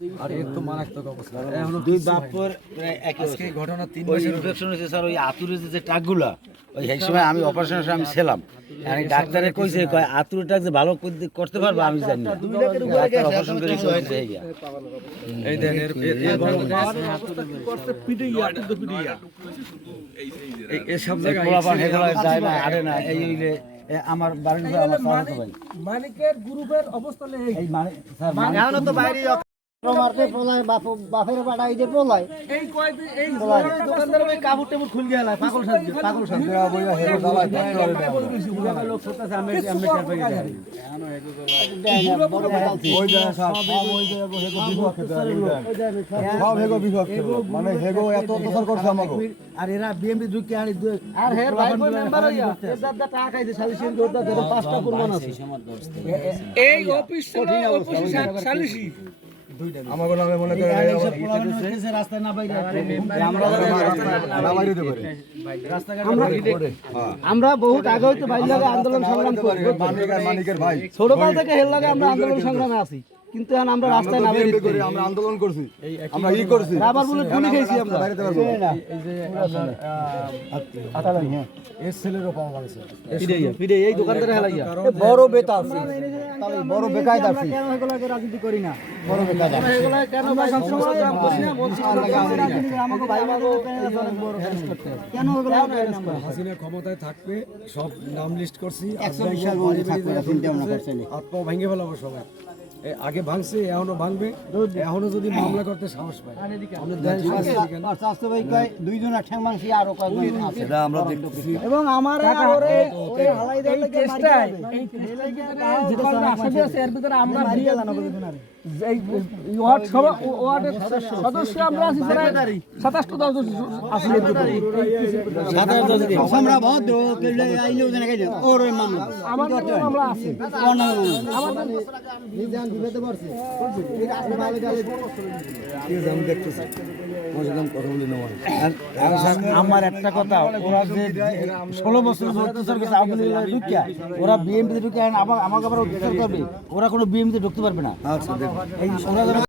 আর এর তো মারাত্মক অবস্থা। দুই বাপর একই আজকে ঘটনা 3 ওই মাসের ইনফেকশন হয়েছে স্যার, ওই আতুরের যে টাকগুলা ওই সেই সময় আমি অপারেশনের সময় আমি ছিলাম। আমি ডাক্তারে কইছে কয় আতুরটা যে ভালো করতে পারবো আমি জানি না। ডাক্তার অপারেশন করে কইছে এই গিয়া। এই দেন এর এই সব জায়গায় পোলাপান হেগুলা যায় না, হারে না। এই হইলে আমার বাড়ির উপরে আমার চাচা ভাই মানিকের গ্রুপের অবস্থা এই মানে স্যার মানে এখন তো বাইরে মারতে পলাই বাপের বাড়াই দিয়ে পলাই এই কয়দিন এই দোকানদার ওই কাপড় টেবুল খুল গেল পাগল সাজছে লোক করতেছে আমি আমি চার পাই যাই। সব হেগো বিভক্ত মানে হেগো এত অত্যাচার করছে আমাকে। আর এরা বিএমপি ঢুকে আনি আর হের ভাই বোন মেম্বার হইয়া এর দাদা টাকা খাইছে সালিসির দরদা ধরে 5টা কুরবান আছে এই অফিস সালিসি আমাকে নামে মনে করে রাস্তায় না বাইরে আমরা বহুত আগে হইতে ভাই লাগে আন্দোলন সংগ্রাম করি মানিকের ভাই ছোটকাল থেকে হের লাগে আমরা আন্দোলন সংগ্রামে আছি কিন্তু এখন আমরা রাস্তায় না বেরিয়ে করে আমরা আন্দোলন করছি, আমরা ই করছি রাবার বুলেট গুলি খেয়েছি আমরা বাইরে পারবো না। এই যে এর ছেলেরও পাওয়া গেছে। ফিরে এই দোকানদারে হেলাইয়া বড় বেতা আছে তাহলে বড় বেকায়দ আছে কেন এগুলাকে রাজনীতি করি না বড় বেকায়দ আছে এগুলা কেন ভাই সবসময় কাম করি না মন আমাকে ভাই অনেক বড় হেল্প করতে কেন এগুলা আমরা হাসিনা ক্ষমতায় থাকবে সব নাম লিস্ট করছি, 120 সাল বন্ধ থাকবে না, চিন্তা ভাবনা করছে না। আর পা ভেঙে ফেলাবো সবাই। আগে ভাঙছে, এখনো ভাঙবে, এখনো যদি মামলা করতে সাহস পায়। আমরা দেন শাস্তি কেন? আর স্বাস্থ্য ভাই কয় দুইজনের ঠ্যাং মাংসি আরো কয়েকজন আছে এটা আমরা দেখতেছি। এবং আমার আর ওরে হালাই দেওয়ার লাগে চেষ্টায় এই যেটা আসামি আছে এর ভিতরে আমরা দিয়ে জানাবো এই ওয়ার্ড সভা ওয়ার্ডের সদস্য আমরা আছি প্রায় 27টা আছি এর ভিতরে আমরা ভদ্র কেলে আইলেও জানা গেছে ওর মামলা আমাদের আমরা আছি আমাদের নিজাম দিতে পারছে এই রাস্তা ভালো গেলে আমি দেখতেছি কথা বলি না আমার একটা কথা, ওরা যে 16 বছর অত্যাচার করছে আওয়ামী লীগের ঢুকিয়া, ওরা বিএমপিতে ঢুকে আমাকে আবার অত্যাচার করবে, ওরা কোনো বিএমপিতে ঢুকতে পারবে না। আচ্ছা দেখো এই ওরা